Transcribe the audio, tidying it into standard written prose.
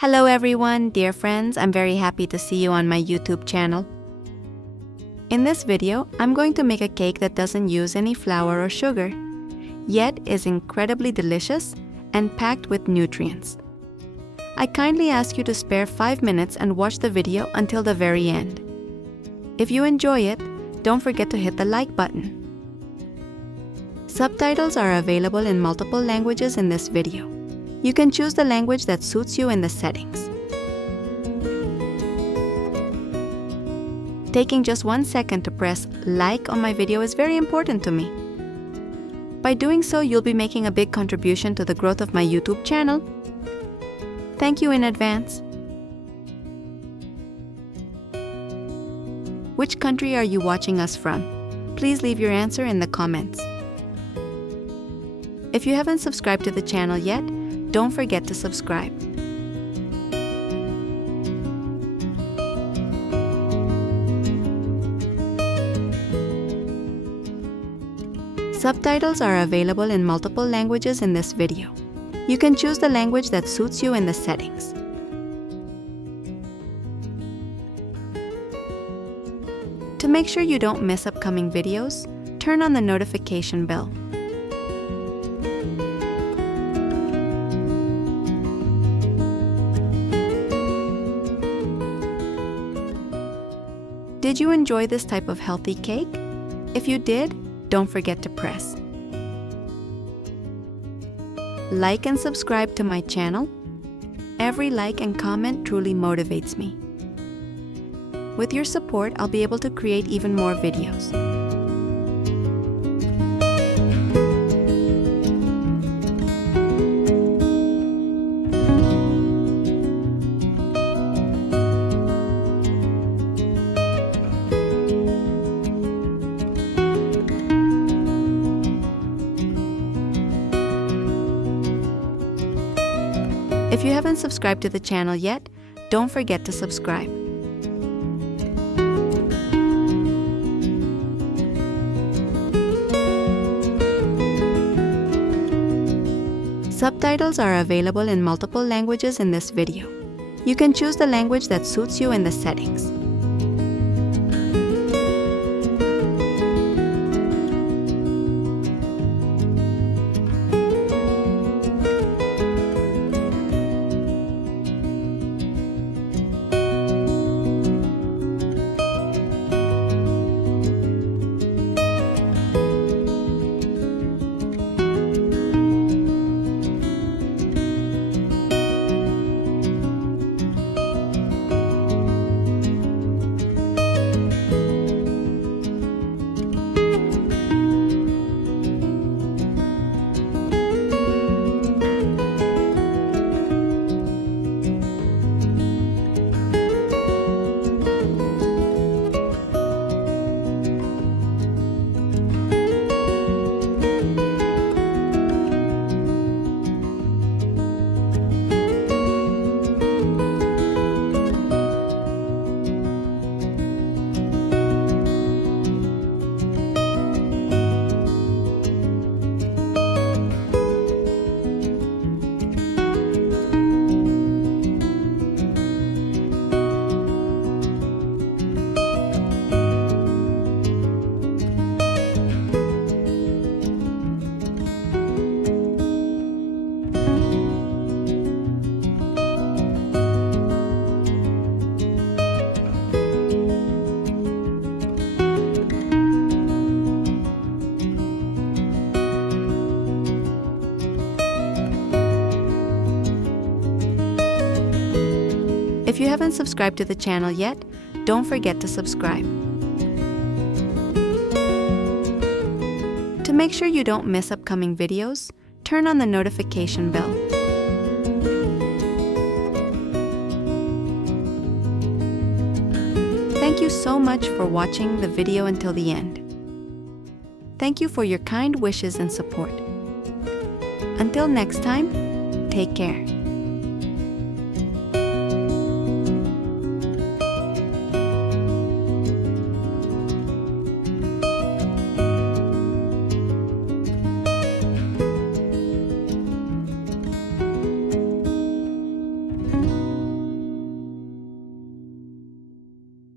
Hello everyone, dear friends, I'm very happy to see you on my YouTube channel. In this video, I'm going to make a cake that doesn't use any flour or sugar, yet is incredibly delicious and packed with nutrients. I kindly ask you to spare 5 minutes and watch the video until the very end. If you enjoy it, don't forget to hit the like button. Subtitles are available in multiple languages in this video. You can choose the language that suits you in the settings. Taking just 1 second to press like on my video is very important to me. By doing so, you'll be making a big contribution to the growth of my YouTube channel. Thank you in advance. Which country are you watching us from? Please leave your answer in the comments. If you haven't subscribed to the channel yet, don't forget to subscribe. Subtitles are available in multiple languages in this video. You can choose the language that suits you in the settings. To make sure you don't miss upcoming videos, turn on the notification bell. Did you enjoy this type of healthy cake? If you did, don't forget to press like and subscribe to my channel. Every like and comment truly motivates me. With your support, I'll be able to create even more videos. If you haven't subscribed to the channel yet, don't forget to subscribe. Subtitles are available in multiple languages in this video. You can choose the language that suits you in the settings. If you haven't subscribed to the channel yet, don't forget to subscribe. To make sure you don't miss upcoming videos, turn on the notification bell. Thank you so much for watching the video until the end. Thank you for your kind wishes and support. Until next time, take care.